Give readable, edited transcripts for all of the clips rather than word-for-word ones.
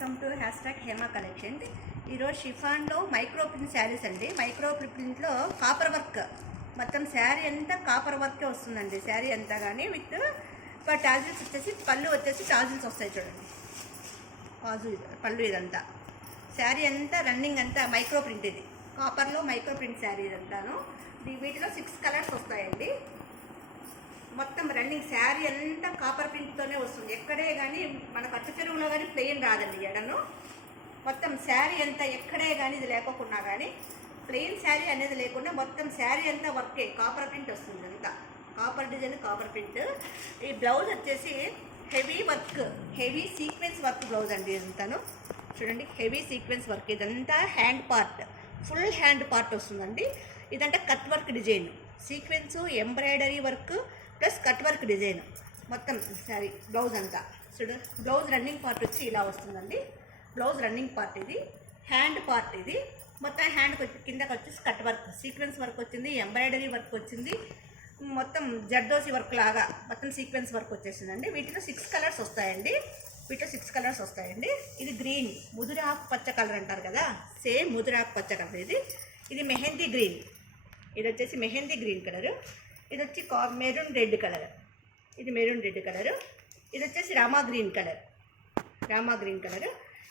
Welcome to #Hema collection. ఈరోజు షిఫాన్లో micro print saris అండి. Micro ప్రింట్లో కాపర్ వర్క్, మొత్తం శారీ అంతా కాపర్ వర్కే వస్తుందండి. శారీ అంతా కానీ విత్ టాజిల్స్ వచ్చేసి, పళ్ళు వచ్చేసి టాజిల్స్ వస్తాయి చూడండి. పళ్ళు ఇదంతా శారీ అంతా రన్నింగ్ అంతా మైక్రో ప్రింట్. ఇది కాపర్లో మైక్రో ప్రింట్ శారీ ఇదంతాను. వీటిలో 6 కలర్స్ వస్తాయండి. మొత్తం రన్నింగ్ శారీ అంతా కాపర్ ప్రింట్తోనే వస్తుంది. ఎక్కడే కానీ మన పట్టు చెరువులో కానీ ప్లెయిన్ రాదండి. ఎడను మొత్తం శారీ అంతా ఎక్కడే కానీ ఇది లేకోకుండా కానీ ప్లెయిన్ శారీ అనేది లేకుండా మొత్తం శారీ అంతా వర్కే కాపర్ ప్రింట్ వస్తుంది. అంతా కాపర్ డిజైన్, కాపర్ ప్రింట్. ఈ బ్లౌజ్ వచ్చేసి heavy work, heavy sequence work blouse అండి. ఇదంతాను చూడండి, హెవీ సీక్వెన్స్ వర్క్. ఇదంతా hand part, full hand part వస్తుందండి. ఇదంతా cut work design, sequence, embroidery work plus cut work design మొత్తం శారీ. బ్లౌజ్ అంతా చూడు, బ్లౌజ్ రన్నింగ్ పార్ట్ వచ్చి ఇలా వస్తుందండి. బ్లౌజ్ రన్నింగ్ పార్ట్ ఇది, హ్యాండ్ పార్ట్ ఇది. మొత్తం హ్యాండ్కి వచ్చి కిందకి వచ్చేసి కట్ వర్క్, సీక్వెన్స్ వర్క్ వచ్చింది, ఎంబ్రాయిడరీ వర్క్ వచ్చింది, మొత్తం జర్దోసి వర్క్ లాగా మొత్తం సీక్వెన్స్ వర్క్ వచ్చేసిందండి. వీటిలో 6 కలర్స్ వస్తాయండి. ఇది గ్రీన్, ముదురాకు పచ్చ కలర్ అంటారు కదా, సేమ్ ముదురాకు పచ్చ కలర్ ఇది. ఇది మెహందీ గ్రీన్, ఇది వచ్చేసి మెహందీ గ్రీన్ కలరు. ఇది వచ్చి మెరూన్ రెడ్ కలర్, ఇది మెరూన్ రెడ్ కలరు. ఇది వచ్చేసి రామా గ్రీన్ కలర్.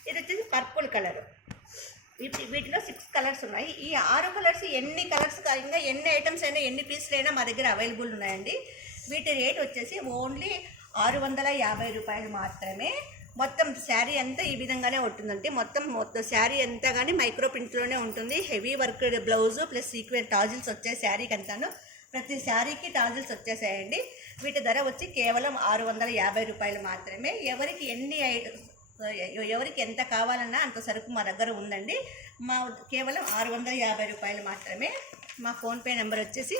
ఇది వచ్చేసి పర్పుల్ కలర్. వీటిలో 6 కలర్స్ ఉన్నాయి. ఈ 6 కలర్స్ ఎన్ని కలర్స్ ఇంకా ఎన్ని ఐటమ్స్ అయినా, ఎన్ని పీసులు అయినా మా దగ్గర అవైలబుల్ ఉన్నాయండి. వీటి రేట్ వచ్చేసి ఓన్లీ 650 రూపాయలు మాత్రమే. మొత్తం శారీ అంతా ఈ విధంగానే ఉంటుందండి. మొత్తం శారీ అంతా కానీ మైక్రో ప్రింట్లోనే ఉంటుంది. Heavy work blouse plus sequence tassels వచ్చే శారీకి అంతాను. ప్రతి శారీకి టాజిల్స్ వచ్చేసాయండి. వీటి ధర వచ్చి కేవలం 650 రూపాయలు మాత్రమే. ఎవరికి ఎంత కావాలన్నా అంత సరుకు మా దగ్గర ఉందండి. కేవలం 650 రూపాయలు మాత్రమే. మా ఫోన్పే నెంబర్ వచ్చేసి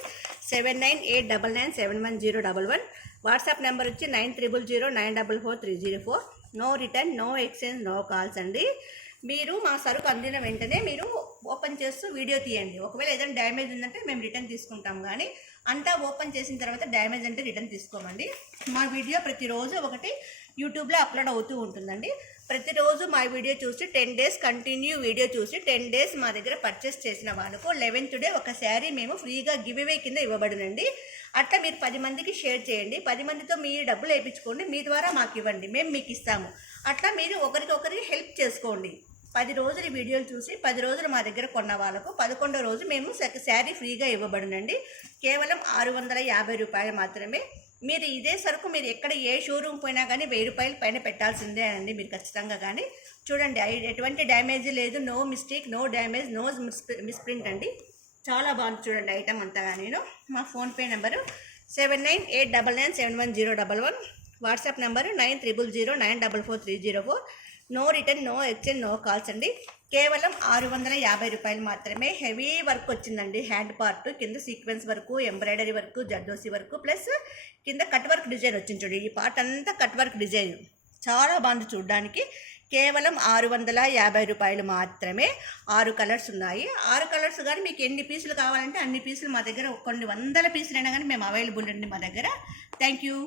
7989971011. వాట్సాప్ నెంబర్ వచ్చి 9309444304. No return, no exchange, no calls అండి. మీరు మా సరుకు అందిన వెంటనే మీరు ఓపెన్ చేస్తూ వీడియో తీయండి. ఒకవేళ ఏదైనా డ్యామేజ్ ఉందంటే మేము రిటర్న్ తీసుకుంటాం, కానీ అంతా ఓపెన్ చేసిన తర్వాత డ్యామేజ్ అంటే రిటర్న్ తీసుకోమండి. మా వీడియో ప్రతిరోజు ఒకటి యూట్యూబ్లో అప్లోడ్ అవుతూ ఉంటుందండి. ప్రతిరోజు మా వీడియో చూసి 10 డేస్ కంటిన్యూ వీడియో చూసి 10 డేస్ మా దగ్గర పర్చేస్ చేసిన వాళ్ళకు 11th డే ఒక శారీ మేము ఫ్రీగా గివ్ అవే కింద ఇవ్వబడునండి. అట్లా మీరు 10 మందికి షేర్ చేయండి. 10 మందితో మీ డబ్బులు వేయించుకోండి, మీ ద్వారా మాకు ఇవ్వండి, మేము మీకు ఇస్తాము. అట్లా మీరు ఒకరికొకరికి హెల్ప్ చేసుకోండి. 10 రోజులు వీడియోలు చూసి 10 రోజులు మా దగ్గర కొన్న వాళ్ళకు 11వ రోజు మేము శారీ ఫ్రీగా ఇవ్వబడునండి. కేవలం 650 రూపాయలు మాత్రమే. మీరు ఇదే సరుకు మీరు ఎక్కడ ఏ షోరూమ్ పోయినా కానీ 1000 రూపాయల పైన పెట్టాల్సిందే అండి మీరు ఖచ్చితంగా. కానీ చూడండి, ఎటువంటి డ్యామేజ్ లేదు, no mistake, no damage, no misprint అండి. చాలా బాగుంది చూడండి ఐటమ్ అంతగా. నేను మా PhonePe number 7989971011. WhatsApp number 9309444304. No return, no exchange, no calls అండి. కేవలం 650 రూపాయలు మాత్రమే. హెవీ వర్క్ వచ్చిందండి. హ్యాండ్ పార్ట్ కింద sequence work, embroidery work, zardozi work plus కింద కట్ వర్క్ డిజైన్ వచ్చింది చూడండి. ఈ పార్ట్ అంతా కట్ వర్క్ డిజైన్ చాలా బాగుంది చూడడానికి. కేవలం 650 రూపాయలు మాత్రమే. 6 కలర్స్ ఉన్నాయి. 6 కలర్స్ కానీ మీకు ఎన్ని పీసులు కావాలంటే అన్ని పీసులు మా దగ్గర, కొన్ని వందల పీసులు అయినా కానీ మేము అవైలబుల్ అండి మా దగ్గర. Thank you.